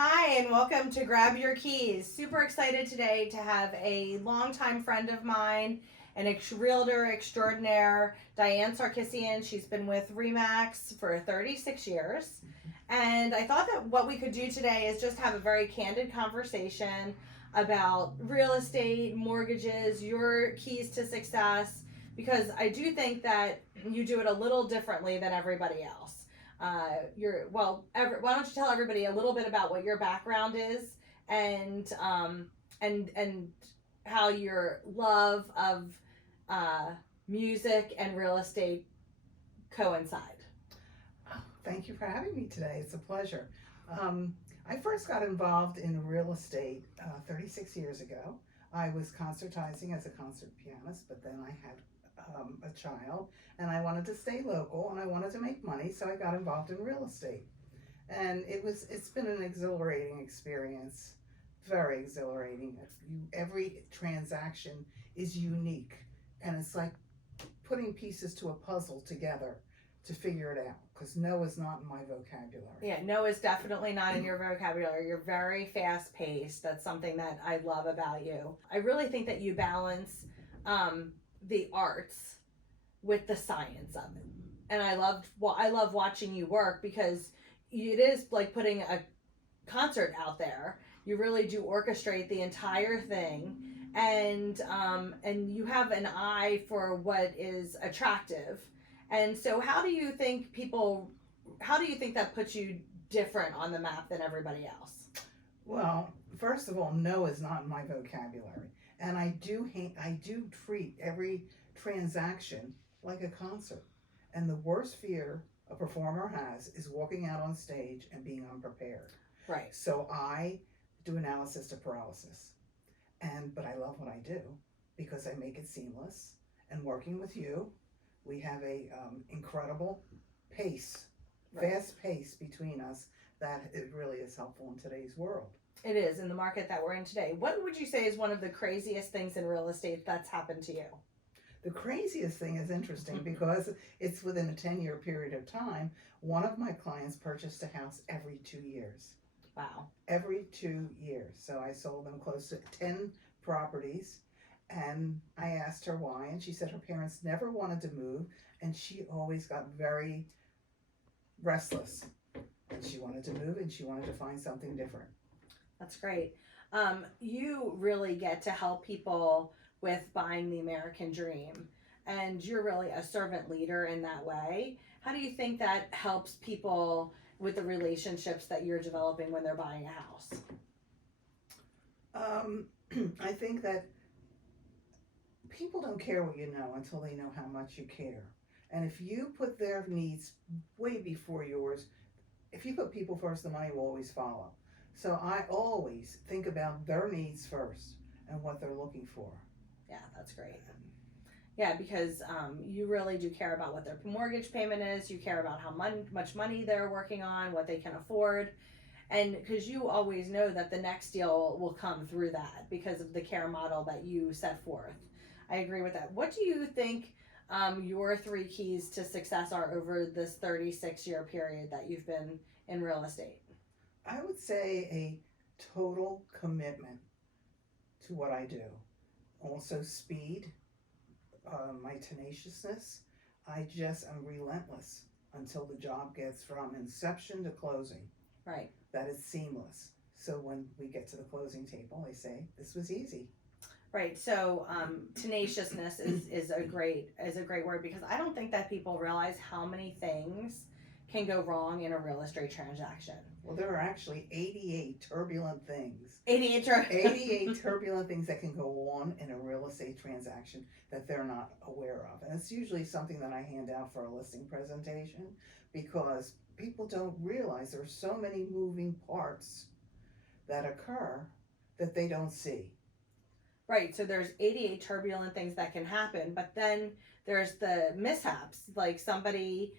Hi, and welcome to Grab Your Keys. Super excited today to have a longtime friend of mine, an realtor extraordinaire, Diane Sarkisian. She's been with Remax for 36 years. And I thought that what we could do today is just have a very candid conversation about real estate, mortgages, your keys to success, because I do think that you do it a little differently than everybody else. Why don't you tell everybody a little bit about what your background is and how your love of uh, music and real estate coincide. Thank you for having me today. It's a pleasure. Um, I first got involved in real estate 36 years ago. I was concertizing as a concert pianist, but then I had a child and I wanted to stay local and I wanted to make money, so I got involved in real estate. And it's been an exhilarating experience, very exhilarating. Every transaction is unique, and it's like putting pieces to a puzzle together to figure it out, because no is not in my vocabulary. Yeah, no is definitely not in your vocabulary. You're very fast paced. That's something that I love about you. I really think that you balance the arts with the science of it, and I love watching you work because it is like putting a concert out there. You really do orchestrate the entire thing, and you have an eye for what is attractive. And so, how do you think people? How do you think that puts you different on the map than everybody else? Well, first of all, no is not in my vocabulary, and I do treat every transaction like a concert. And the worst fear a performer has is walking out on stage and being unprepared. Right. So I do analysis to paralysis, but I love what I do because I make it seamless. And working with you, we have a incredible pace, Right. fast pace between us that it really is helpful in today's world. It is in the market that we're in today. What would you say is one of the craziest things in real estate that's happened to you? The craziest thing is interesting because it's within a 10-year period of time. One of my clients purchased a house every 2 years. Wow. Every 2 years. So I sold them close to 10 properties. And I asked her why, and she said her parents never wanted to move, and she always got very restless. And she wanted to move, and she wanted to find something different. That's great. You really get to help people with buying the American dream, and you're really a servant leader in that way. How do you think that helps people with the relationships that you're developing when they're buying a house? I think that people don't care what you know until they know how much you care. And if you put their needs way before yours, if you put people first, the money will always follow. So I always think about their needs first and what they're looking for. Yeah, that's great. Yeah, because you really do care about what their mortgage payment is. You care about how much money they're working on, what they can afford. And because you always know that the next deal will come through that because of the care model that you set forth. I agree with that. What do you think your three keys to success are over this 36-year period that you've been in real estate? I would say a total commitment to what I do. Also, speed, my tenaciousness. I just am relentless until the job gets from inception to closing. Right. That is seamless. So when we get to the closing table, I say, this was easy. Right. So tenaciousness is a great word, because I don't think that people realize how many things can go wrong in a real estate transaction. Well, there are actually 88 turbulent things. 88 turbulent things that can go on in a real estate transaction that they're not aware of. And it's usually something that I hand out for a listing presentation, because people don't realize there's so many moving parts that occur that they don't see. Right, so there's 88 turbulent things that can happen, but then there's the mishaps, like somebody,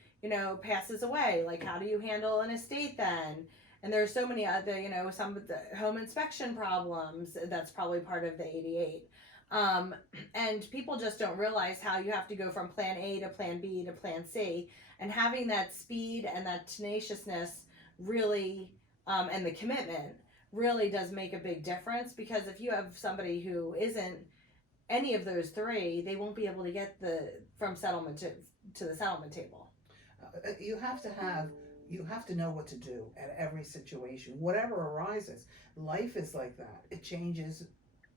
passes away. Like, how do you handle an estate then? And there's so many other, some of the home inspection problems. That's probably part of the 88. And people just don't realize how you have to go from plan A to plan B to plan C. And having that speed and that tenaciousness really and the commitment really does make a big difference, because if you have somebody who isn't any of those three, they won't be able to get from settlement to the settlement table. You have to know what to do at every situation, whatever arises. Life is like that. It changes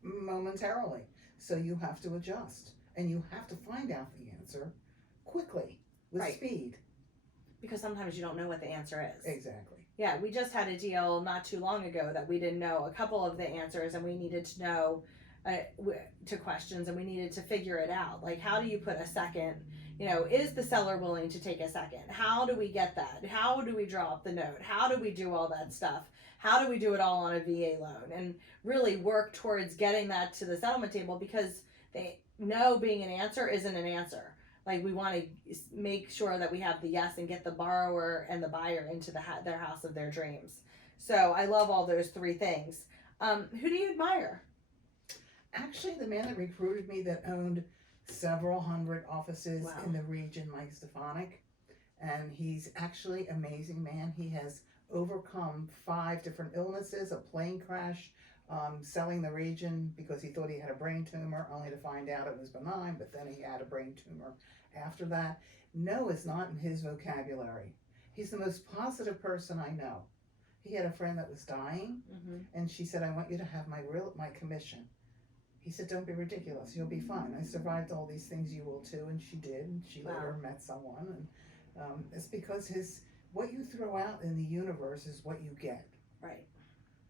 momentarily. So you have to adjust, and you have to find out the answer quickly, with Right. speed. Because sometimes you don't know what the answer is. Exactly. Yeah, we just had a deal not too long ago that we didn't know a couple of the answers, and we needed to know to questions, and we needed to figure it out. Like, how do you put a second? Is the seller willing to take a second? How do we get that? How do we draw up the note? How do we do all that stuff? How do we do it all on a VA loan? And really work towards getting that to the settlement table, because they know being an answer isn't an answer. Like, we want to make sure that we have the yes and get the borrower and the buyer into their house of their dreams. So I love all those three things. Who do you admire? Actually, the man that recruited me, that owned several hundred offices Wow. in the region, Mike Stefanik, and he's actually an amazing man. He has overcome 5 different illnesses, a plane crash, selling the region because he thought he had a brain tumor, only to find out it was benign, but then he had a brain tumor after that. No is not in his vocabulary. He's the most positive person I know. He had a friend that was dying, and she said, "I want you to have my commission." He said, "Don't be ridiculous. You'll be fine. I survived all these things. You will too." And she did. And she later met someone. And it's because what you throw out in the universe is what you get. Right.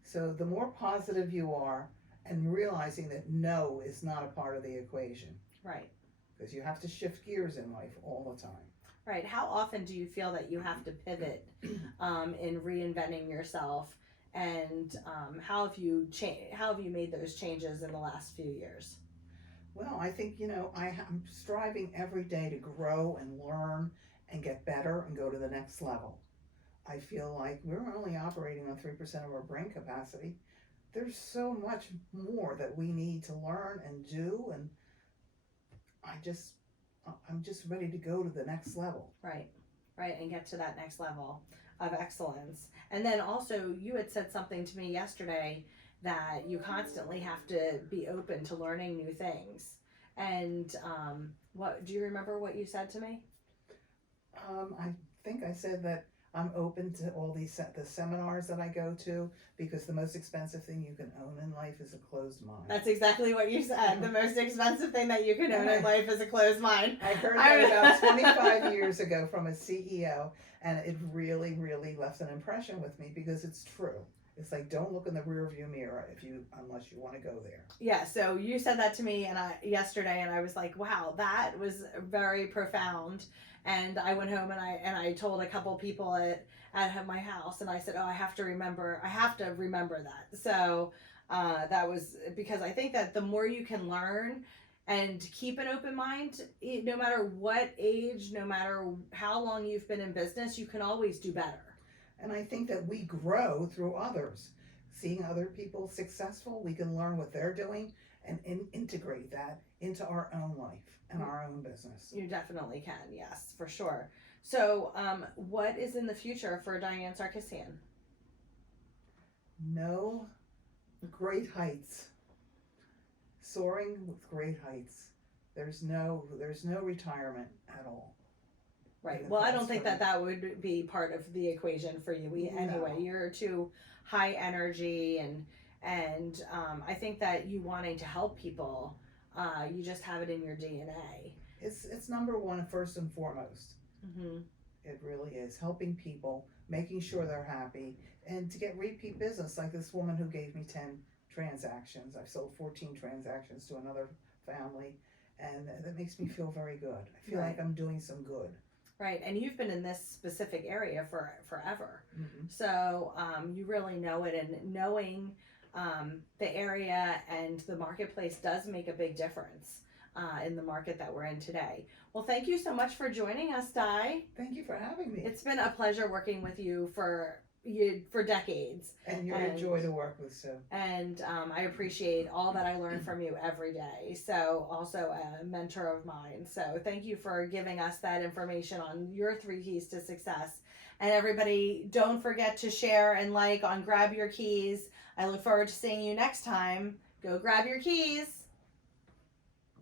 So the more positive you are, and realizing that no is not a part of the equation. Right. Because you have to shift gears in life all the time. Right. How often do you feel that you have to pivot in reinventing yourself? And how have you made those changes in the last few years? Well, I think, I'm striving every day to grow and learn and get better and go to the next level. I feel like we're only operating on 3% of our brain capacity. There's so much more that we need to learn and do, and I'm just ready to go to the next level. Right, and get to that next level of excellence. And then also, you had said something to me yesterday that you constantly have to be open to learning new things. And what do you remember what you said to me? I think I said that I'm open to all the seminars that I go to, because the most expensive thing you can own in life is a closed mind. That's exactly what you said. The most expensive thing that you can own in life is a closed mind. I heard that about 25 years ago from a CEO, and it really, really left an impression with me, because it's true. It's like, don't look in the rearview mirror unless you want to go there. Yeah, so you said that to me yesterday, and I was like, wow, that was very profound. And I went home and I told a couple people at my house, and I said, oh, I have to remember that. So that was because I think that the more you can learn and keep an open mind, no matter what age, no matter how long you've been in business, you can always do better. And I think that we grow through others. Seeing other people successful, we can learn what they're doing and integrate that into our own life and our own business. You definitely can, yes, for sure. So what is in the future for Diane Sarkisian? No great heights. Soaring with great heights. There's no retirement at all. Right. Well, I don't think that would be part of the equation for you. Anyway, you're too high energy, and I think that you wanting to help people, you just have it in your DNA. It's number one, first and foremost. Mm-hmm. It really is helping people, making sure they're happy, and to get repeat business. Like this woman who gave me 10 transactions. I've sold 14 transactions to another family, and that makes me feel very good. I feel like I'm doing some good. Right, and you've been in this specific area for forever, Mm-hmm. so you really know it, and knowing the area and the marketplace does make a big difference in the market that we're in today. Well, thank you so much for joining us, Di. Thank you for having me. It's been a pleasure working with you for decades. And you're a joy to work with, Sue. And I appreciate all that I learn from you every day. So also a mentor of mine. So thank you for giving us that information on your 3 keys to success. And everybody, don't forget to share and like on Grab Your Keys. I look forward to seeing you next time. Go grab your keys.